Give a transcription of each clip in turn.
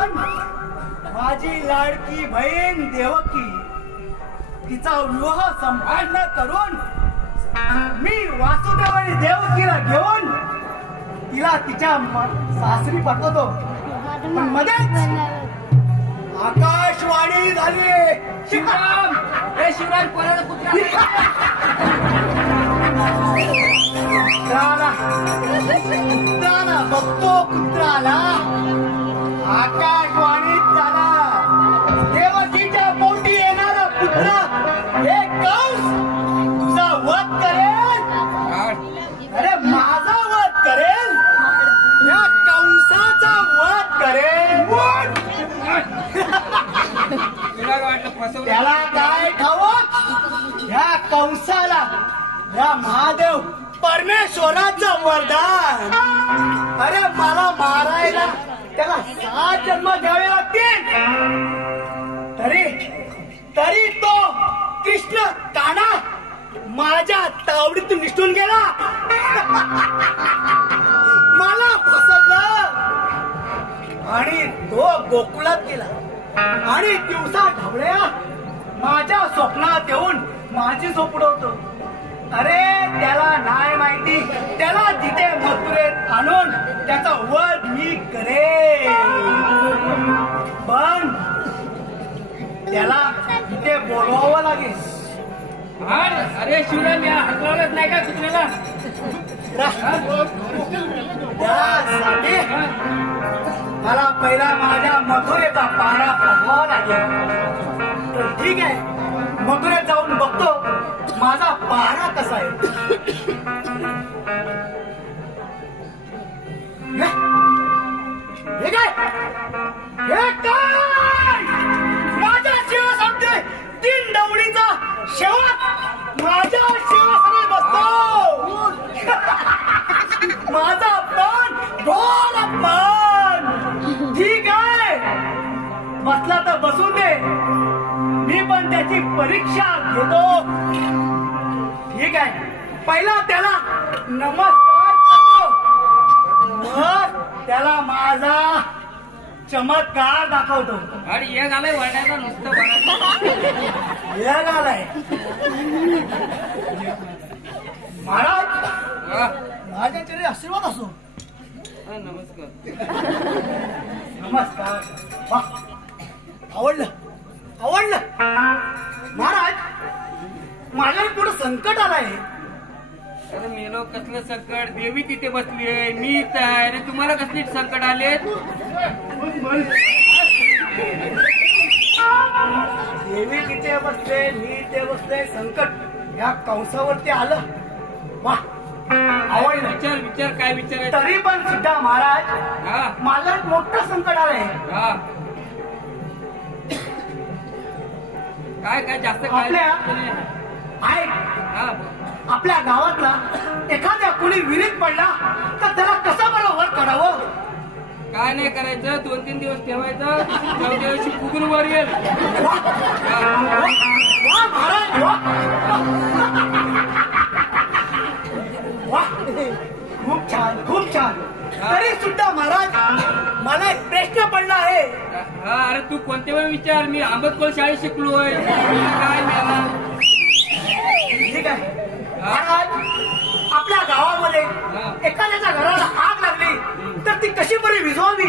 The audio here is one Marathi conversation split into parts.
पण माझी लाडकी बहीण देवकी तिचा विवाह संभाषण करून मी वासुदेव आणि देवकीला घेऊन तिला तिच्या सासरी पाठवतो. पण मध्येच आकाशवाणी झाली. शिवराम, हे शिवराम कोणाला कुत्रा कुत्राला बघतो. कुत्राला आकाशवाणीत झाला. देवकीच्या पोटी येणारा पुत्र हे कंस तुझा वध करेल. अरे माझा वध करेल. या कंसाचा वध करेल. त्याला काय ठाऊक या कंसाला या महादेव परमेश्वराचं वरदान. अरे मला मारायला त्याला 7 जन्म घ्यावे लागतील. तरी तो कृष्ण काना माझ्या तावडीतून निष्ठून गेला. मला फसवलं आणि तो गोकुळात गेला. आणि दिवसा ढवळ्या माझ्या स्वप्नात येऊन माझी झोप उडवतो. अरे त्याला नाही माहिती त्याला तिथे मथुरेत आणून त्याचा वध मी करेन. पण त्याला तिथे बोलवावं लागेल. अरे शिवराम, या हटवलंच नाही का कुत्र्याला? त्यासाठी मला पहिला माझ्या मथुरेचा पारा पहावा लागेल. तर ठीक आहे, मथुरेत जाऊन बघतो माझा पारा कसा आहे. हे काय माझ्या शिवासारखे 3 डवळीचा शेवट माझ्या शिवासनात बसतो. माझा अपमान घोर अपमान. ठीक आहे, बसला तर बसून दे. मी पण त्याची परीक्षा घेतो. ठीक आहे, पहिला त्याला नमस्कार करतो. मग त्याला माझा चमत्कार दाखवतो. अरे हे झालंय वरण्याचा नुसतं हे झालंय. महाराज, माझ्या चेहरे आशीर्वाद असो. नमस्कार. नमस्कार. वाह, आवडलं. महाराज, माझ्यावर पुढे संकट आलंय. अरे मेलो कसलं संकट? देवी तिथे बसली आहे, मी इथं आहे. अरे तुम्हाला कसली संकट आले? देवी तिथे बसले, मी इथे बसले. संकट या कंसावरती आलं. वाह, आवडलं. विचार काय विचार? तरी पण सुद्धा महाराज, मला एक मोठं संकट आलंय. काय जास्त आपल्या गावातला एखाद्या कुणी विहिरीत पडला तर त्याला कसं बरोबर करावं? काय नाही करायचं, 2-3 दिवस ठेवायचं. 4थ्या दिवशी फुगून वर येईल. खूप छान, खूप छान. तरी सुद्धा महाराज, मला एक प्रश्न पडला आहे. अरे तू कोणत्या वेळी विचार. मी आंबतकोल शाळेत शिकलोय. काय मिळाला? ठीक आहे महाराज, आपल्या गावामध्ये एखाद्याच्या घराला आग लागली तर ती कशी बरी विझवावी?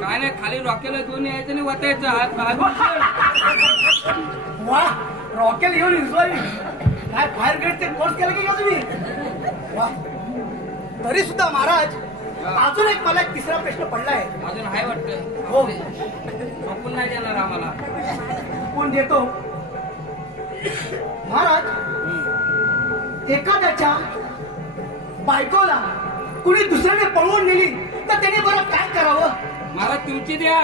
काय नाही, खाली रॉकेल घेऊन यायचं आणि वाचायचं. वा, रॉकेल घेऊन विझवावी. काय फायर ब्रिगेडचे कोर्स केला की का तुम्ही? वा, तरी सुद्धा महाराज, अजून एक मला एक तिसरा प्रश्न पडलाय. अजून हाय वाटतं? हो. झोपून नाही देणार आम्हाला. कोण देतो महाराज? एखाद्याच्या बायकोला कुणी दुसऱ्याने पळवून नेली तर त्याने बरं काय करावं? मला तुमची द्या.